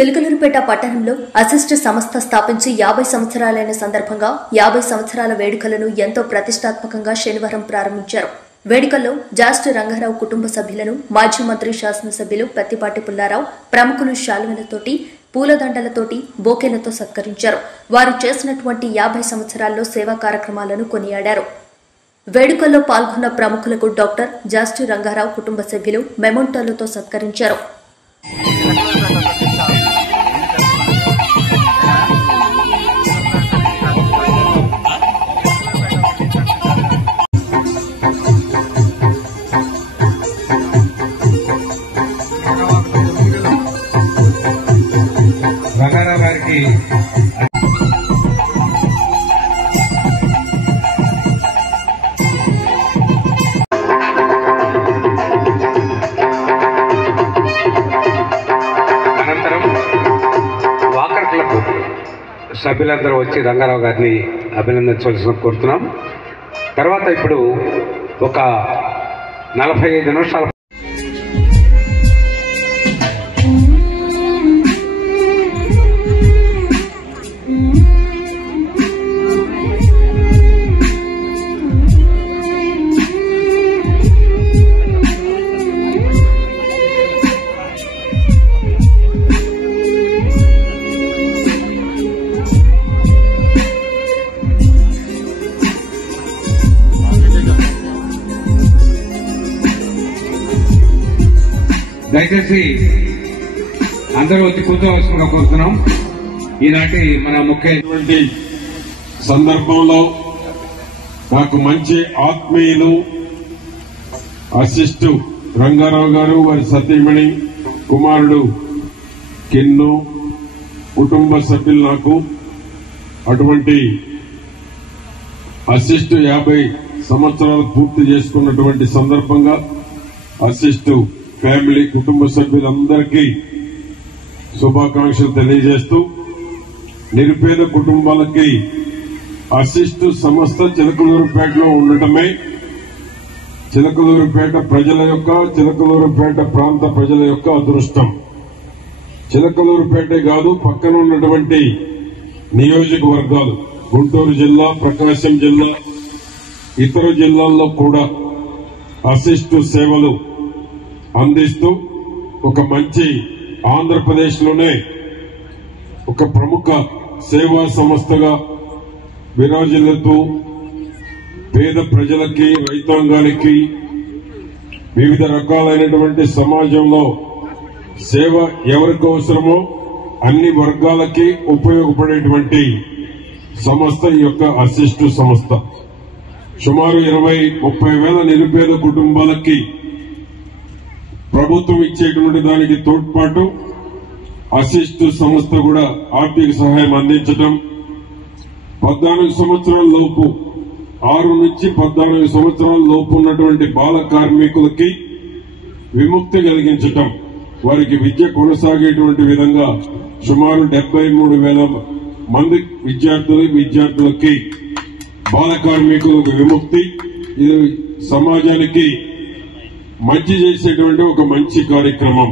చిలకలూరుపేట పట్టణంలో అసిస్ట్ సంస్థ స్థాపించి 50 సంవత్సరాలైన సందర్భంగా 50 సంవత్సరాల వేడుకలను ఎంతో ప్రతిష్టాత్మకంగా శనివారం ప్రారంభించారు. వేడుకల్లో జాస్టి రంగారావు కుటుంబ సభ్యులను మాజీ మంత్రి శాసనసభ్యులు పత్తిపాటి పుల్లారావు ప్రముఖులు శాలువలతోటి పూలదండలతోటి బోకేలతో సత్కరించారు. వారు చేసినటువంటి 50 సంవత్సరాల్లో సేవా కార్యక్రమాలను కొనియాడారు. వేడుకల్లో పాల్గొన్న ప్రముఖులకు డాక్టర్ జాస్టి రంగారావు కుటుంబ సభ్యులు మెమోంటోలతో సత్కరించారు. రంగారావు గారికి అనంతరం వాకర్ క్లబ్ సభ్యులందరూ వచ్చి రంగారావు గారిని అభినందించవలసిన కోరుతున్నాం. తర్వాత ఇప్పుడు ఒక 45 నిమిషాల దయచేసి అందరూ వచ్చి కూర్చోవలసిందిగా కోరుతున్నాం. ఈనాటి మన ముఖ్య సందర్భంలో నాకు మంచి ఆత్మీయులు అసిస్టు రంగారావు గారు, వారి సతీమణి కుమారుడు కిన్ను కుటుంబ సభ్యులు నాకు అటువంటి అసిస్టు 50 సంవత్సరాలు పూర్తి చేసుకున్నటువంటి సందర్భంగా అసిస్టు ఫ్యామిలీ కుటుంబ సభ్యులందరికీ శుభాకాంక్షలు తెలియజేస్తూ, నిరుపేద కుటుంబాలకి అసిస్టు సంస్థ చిలకలూరుపేటలో ఉండటమే చిలకలూరుపేట చిలకలూరుపేట ప్రాంత ప్రజల యొక్క అదృష్టం. చిలకలూరుపేటే కాదు, పక్కన ఉన్నటువంటి నియోజకవర్గాలు గుంటూరు జిల్లా, ప్రకాశం జిల్లా, ఇతర జిల్లాల్లో కూడా అసిస్టు సేవలు అందిస్తూ ఒక మంచి ఆంధ్రప్రదేశ్లోనే ఒక ప్రముఖ సేవా సంస్థగా విరాజిల్లుతూ పేద ప్రజలకి, రైతాంగానికి, వివిధ రకాలైనటువంటి సమాజంలో సేవ ఎవరికి అవసరమో అన్ని వర్గాలకి ఉపయోగపడేటువంటి సంస్థ ఈ యొక్క అసిస్టు సంస్థ. సుమారు 20-30 వేల నిరుపేద కుటుంబాలకి ప్రభుత్వం ఇచ్చేటువంటి దానికి తోడ్పాటు అసిస్టు సంస్థ కూడా ఆర్థిక సహాయం అందించడం, 14 సంవత్సరాల లోపు 6 నుంచి 14 సంవత్సరాల లోపు ఉన్నటువంటి బాల కార్మికులకి విముక్తి కలిగించటం, వారికి విద్య కొనసాగేటువంటి విధంగా సుమారు 73,000 మంది విద్యార్థులకి బాల కార్మికులకు విముక్తి. ఇది సమాజానికి మంచి చేసేటువంటి ఒక మంచి కార్యక్రమం.